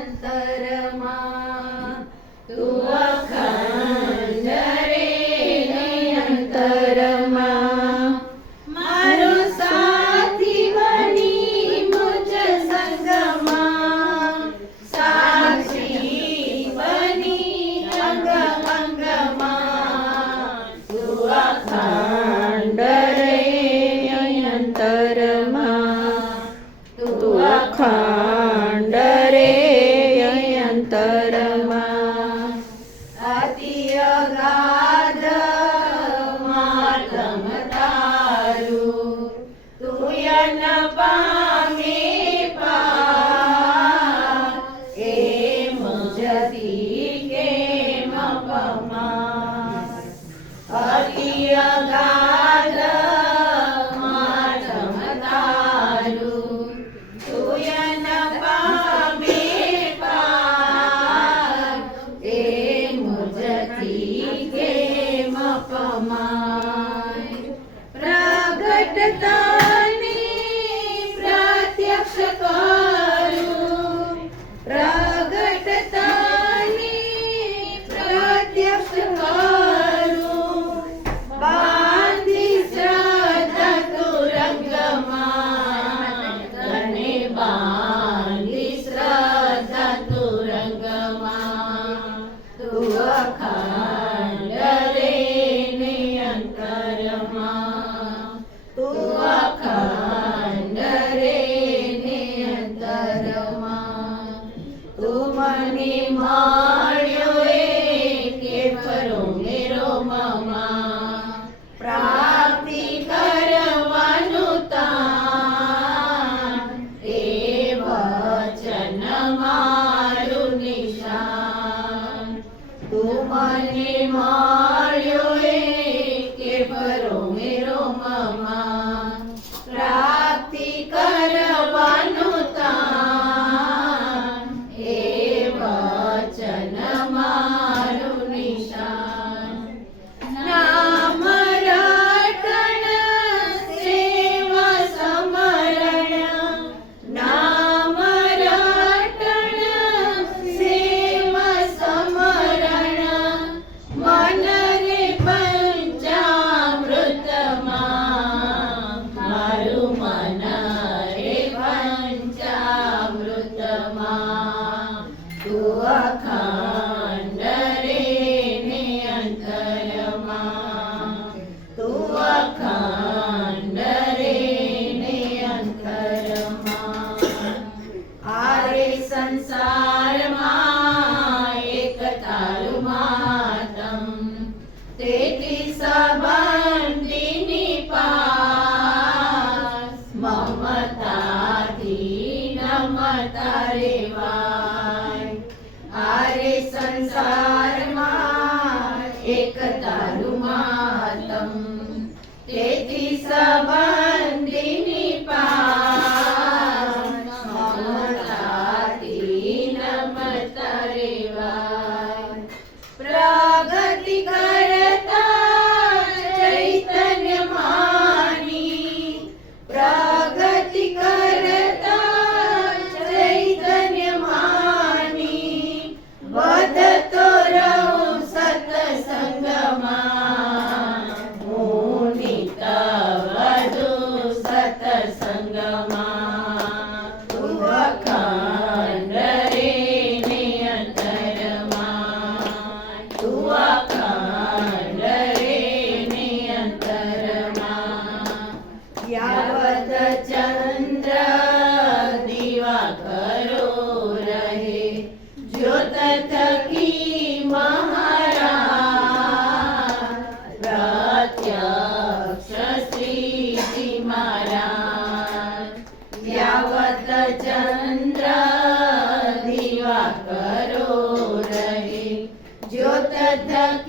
અંતરમાં તું અખંડ રે અંતરમાં મારો સાથી બની મુજ સંગમાં સાક્ષી બની અંગ અંગમાં તું અખંડ રે અંતરમાં તું અખંડ રે અંતરમાં અતિ અગાધ માતમ તારું તું યન પામે પાર એમ જતી કેમ પમાર અતિ અગાધ માતમ તારું તું યન પામે પાર એમ જતી કેમ પમાર પ્રગટતાની પ્રત્યક્ષ કરું પ્રગટતાની પ્રત્યક્ષ કરું બાંધી શ્રદ્ધા તુરંગમાં તને બાંધી શ્રદ્ધા તુરંગમાં તું અખંડ રે ને અંતરમાં તું અખંડ રે ને અંતરમાં તું મને મળ્યો કે ફરો મેરો મમા પ્રાપ્તિ કરવાનું તાન એ વચન મારું નિશાન તું મને મળ્યો કે ફરો મેરો મમા પ્રાપ્તિ કરવાનું તાન એ વચન મારું નિશાન નામ રટણ સેવા સમરણ નામ રટણ સેવા સમરણ મન રે પંચામૃતમાં મારું મન રે પંચામૃતમાં તું અખંડ રે ને અંતરમાં તું અખંડ રે ને અંતરમાં આરે સંસારમાં એક તારું માતમ તેથી સંબંધીની પાસ મમતાથી નમતા રેવાય આરે સંસારમાં એક તારું માતમ તેથી સંબંધીની પાસ મમતાથી નમતા રેવાય પ્રગતિ કરતા ચૈતન્ય માની પ્રગતિ કરતા ચૈતન્ય માની વધતો રહું સત્સંગમાં હું નિત વધુ સત્સંગમાં તું અખંડ રે ને અંતરમાં તું અખંડ રે ને અંતરમાં યાવત ચંદ્ર દિવાકરો રહે જ્યોત થકી મહારાજ પ્રત્યક્ષ શ્રીજી મહારાજ યાવત ચંદ્ર દિવાકરો રહે જ્યોત થકી